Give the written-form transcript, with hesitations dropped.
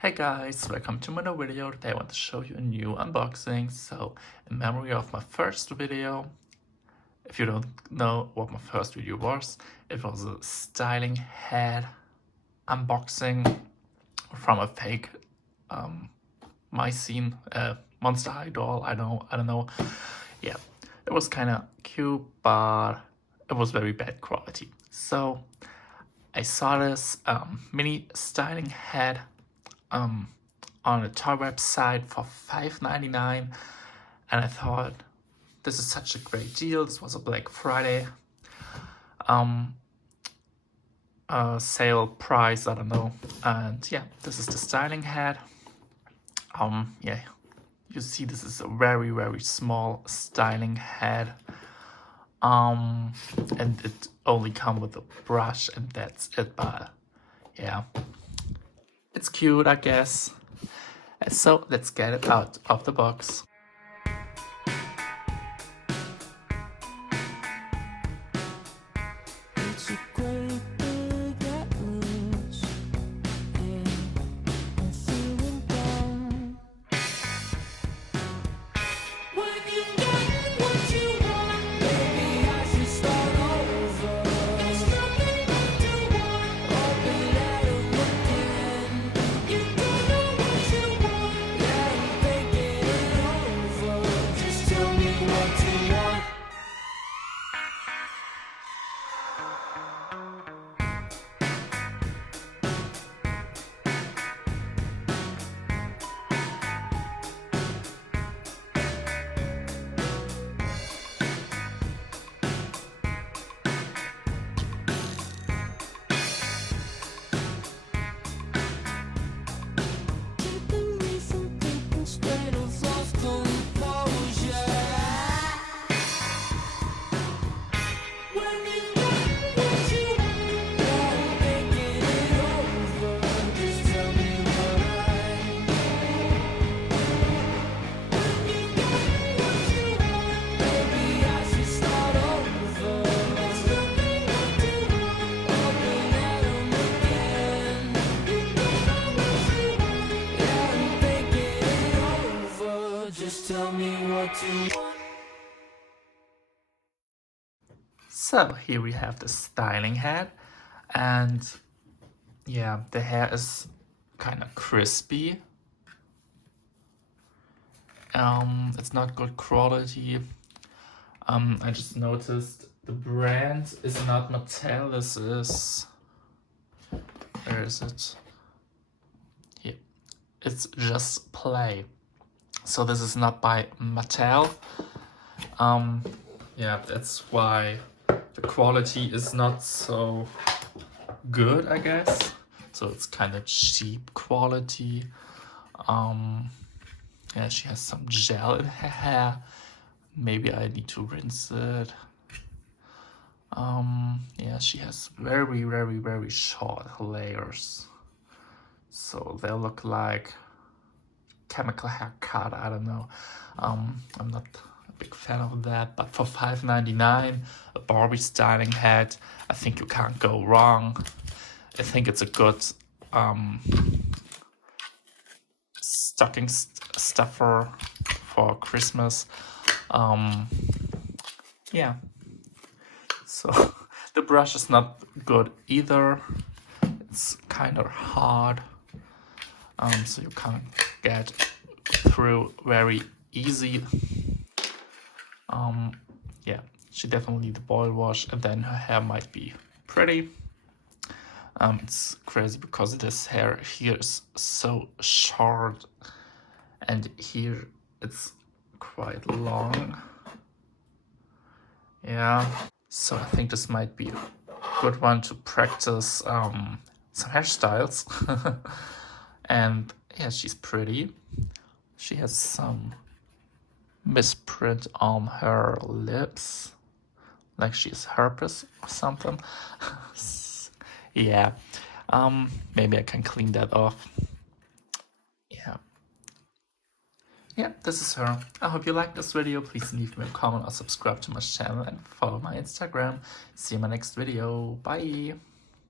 Hey guys, welcome to my new video. Today I want to show you a new unboxing. So, in memory of my first video, if you don't know what my first video was, it was a styling head unboxing from a fake Mycene Monster High doll. I don't know. Yeah, it was kind of cute, but it was very bad quality. So I saw this mini styling head on a toy website for $5.99, and I thought this is such a great deal. This was a Black Friday sale price, I don't know. And yeah, this is the styling head. Yeah, you see this is a very small styling head. And it only comes with a brush and that's it, but yeah, it's cute, I guess. So let's get it out of the box. It's a great big atlas, and I'm feeling down. When you get what you want, maybe I should start over. There's nothing left to want, open that up again. You don't know what you want, yeah, I'm thinking it over. Just tell me what you want. Keeping me from thinking straight of lost composure. When you got what you want, yeah, I'm thinking it over. Just tell me what When you got what you want, maybe I should start over. There's nothing left to want, open at 'em again. You don't know what you want, yeah, I'm thinking it over. Just tell me what you want. So here we have the styling head, and yeah, the hair is kind of crispy. It's not good quality. I just noticed the brand is not Mattel. This is, where is it? Here, it's Just Play. So this is not by Mattel. Yeah, that's why the quality is not so good, I guess. So it's kind of cheap quality. Yeah, she has some gel in her hair. Maybe I need to rinse it. Yeah, she has very short layers. So they look like chemical haircut, I don't know. I'm not a big fan of that, but for $5.99, a Barbie styling head, I think you can't go wrong. I think it's a good stocking stuffer for Christmas. Yeah, so the brush is not good either. It's kind of hard, so you can't get through very easy. Yeah, she definitely need the boil wash, and then her hair might be pretty. It's crazy because this hair here is so short, and here it's quite long. Yeah, so I think this might be a good one to practice some hairstyles. And yeah, she's pretty. She has some misprint on her lips, like she's herpes or something. Yeah, maybe I can clean that off. Yeah, this is her. I hope you liked this video. Please leave me a comment or subscribe to my channel and follow my Instagram. See you in my next video. Bye!